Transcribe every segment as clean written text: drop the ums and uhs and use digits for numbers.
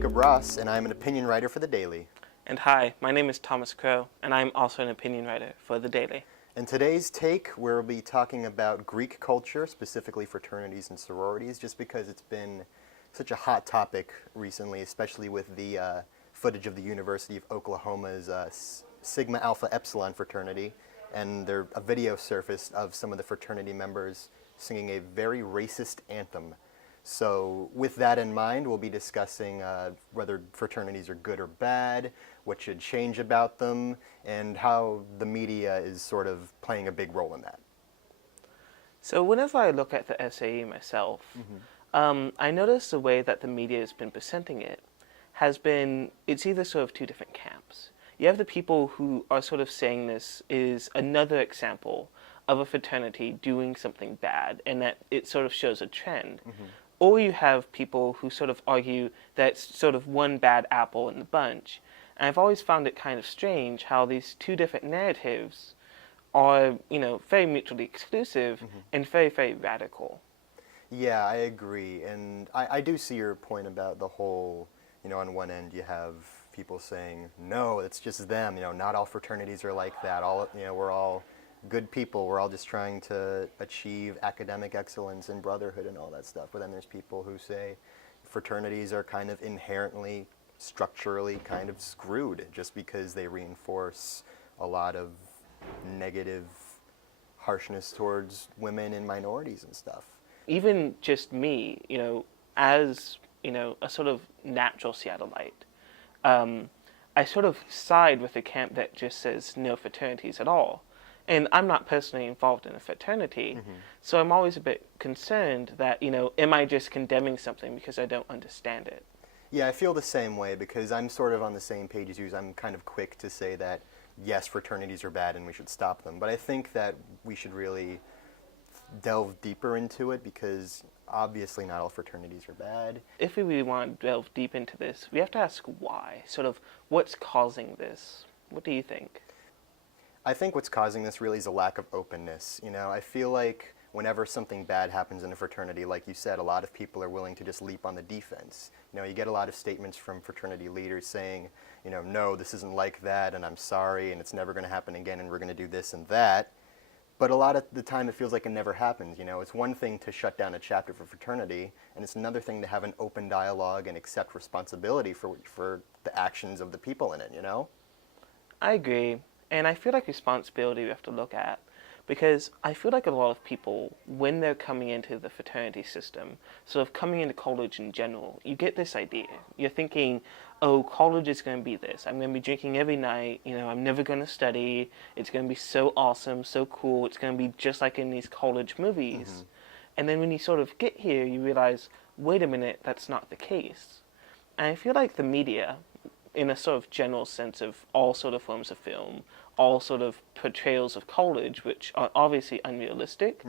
Jacob Ross, and I'm an opinion writer for The Daily. And hi, my name is Thomas Crow, and I'm also an opinion writer for The Daily. In today's take, we'll be talking about Greek culture, specifically fraternities and sororities, just because it's been such a hot topic recently, especially with the footage of the University of Oklahoma's Sigma Alpha Epsilon fraternity, and a video surfaced of some of the fraternity members singing a very racist anthem. So with that in mind, we'll be discussing whether fraternities are good or bad, what should change about them, and how the media is sort of playing a big role in that. So whenever I look at the SAE myself, I notice the way that the media has been presenting it it's either sort of two different camps. You have the people who are sort of saying this is another example of a fraternity doing something bad, and that it sort of shows a trend. Or you have people who sort of argue that it's sort of one bad apple in the bunch. And I've always found it kind of strange how these two different narratives are, very mutually exclusive and very, very radical. Yeah, I agree. And I do see your point about the whole, on one end you have people saying, no, it's just them, not all fraternities are like that. We're all good people. We're all just trying to achieve academic excellence and brotherhood and all that stuff. But then there's people who say fraternities are kind of inherently, structurally kind of screwed just because they reinforce a lot of negative harshness towards women and minorities and stuff. Even just me, as, a sort of natural Seattleite, I sort of side with the camp that just says no fraternities at all. And I'm not personally involved in a fraternity, so I'm always a bit concerned that, am I just condemning something because I don't understand it? Yeah, I feel the same way because I'm sort of on the same page as you. I'm kind of quick to say that, yes, fraternities are bad and we should stop them. But I think that we should really delve deeper into it because obviously not all fraternities are bad. If we really want to delve deep into this, we have to ask why. Sort of what's causing this? What do you think? I think what's causing this really is a lack of openness. I feel like whenever something bad happens in a fraternity, like you said, a lot of people are willing to just leap on the defense. You get a lot of statements from fraternity leaders saying, no, this isn't like that, and I'm sorry, and it's never going to happen again, and we're going to do this and that. But a lot of the time it feels like it never happens. It's one thing to shut down a chapter for fraternity, and it's another thing to have an open dialogue and accept responsibility for the actions of the people in it, I agree. And I feel like responsibility we have to look at, because I feel like a lot of people, when they're coming into the fraternity system, sort of coming into college in general, you get this idea. You're thinking, oh, college is going to be this. I'm going to be drinking every night. I'm never going to study. It's going to be so awesome, so cool. It's going to be just like in these college movies. And then when you sort of get here, you realize, wait a minute, that's not the case. And I feel like the media, in a sort of general sense of all sort of forms of film, all sort of portrayals of college, which are obviously unrealistic,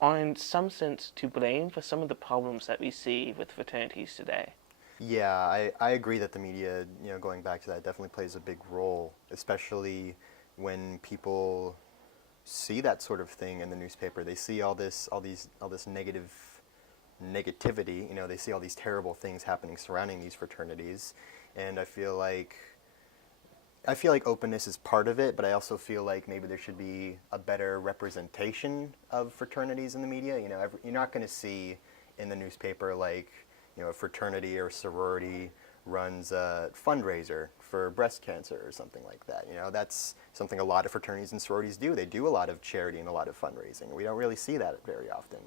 are in some sense to blame for some of the problems that we see with fraternities today. Yeah, I agree that the media, going back to that, definitely plays a big role, especially when people see that sort of thing in the newspaper. They see all this negativity, they see all these terrible things happening surrounding these fraternities. And I feel like openness is part of it, but I also feel like maybe there should be a better representation of fraternities in the media. You're not going to see in the newspaper like, a fraternity or sorority runs a fundraiser for breast cancer or something like that. That's something a lot of fraternities and sororities do. They do a lot of charity and a lot of fundraising. We don't really see that very often.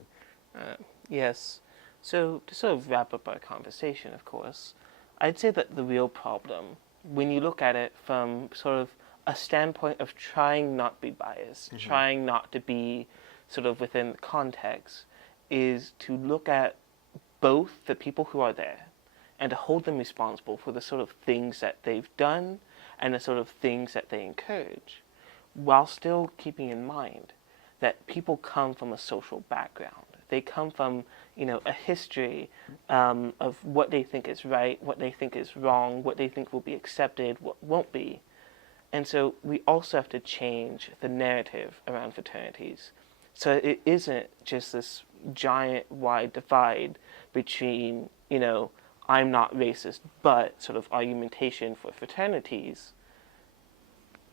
Yes. So to sort of wrap up our conversation, of course, I'd say that the real problem, when you look at it from sort of a standpoint of trying not to be biased, trying not to be sort of within the context, is to look at both the people who are there and to hold them responsible for the sort of things that they've done and the sort of things that they encourage, while still keeping in mind that people come from a social background. They come from, a history of what they think is right, what they think is wrong, what they think will be accepted, what won't be. And so we also have to change the narrative around fraternities. So it isn't just this giant wide divide between, I'm not racist, but sort of argumentation for fraternities,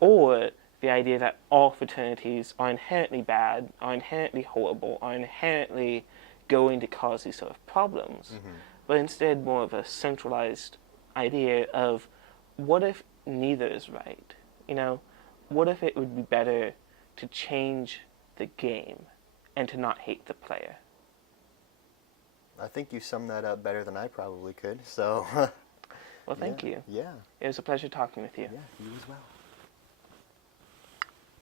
or the idea that all fraternities are inherently bad, are inherently horrible, are inherently going to cause these sort of problems, but instead more of a centralized idea of what if neither is right? You know, what if it would be better to change the game and to not hate the player? I think you summed that up better than I probably could. So, Well, thank you. Yeah. It was a pleasure talking with you. Yeah, you as well.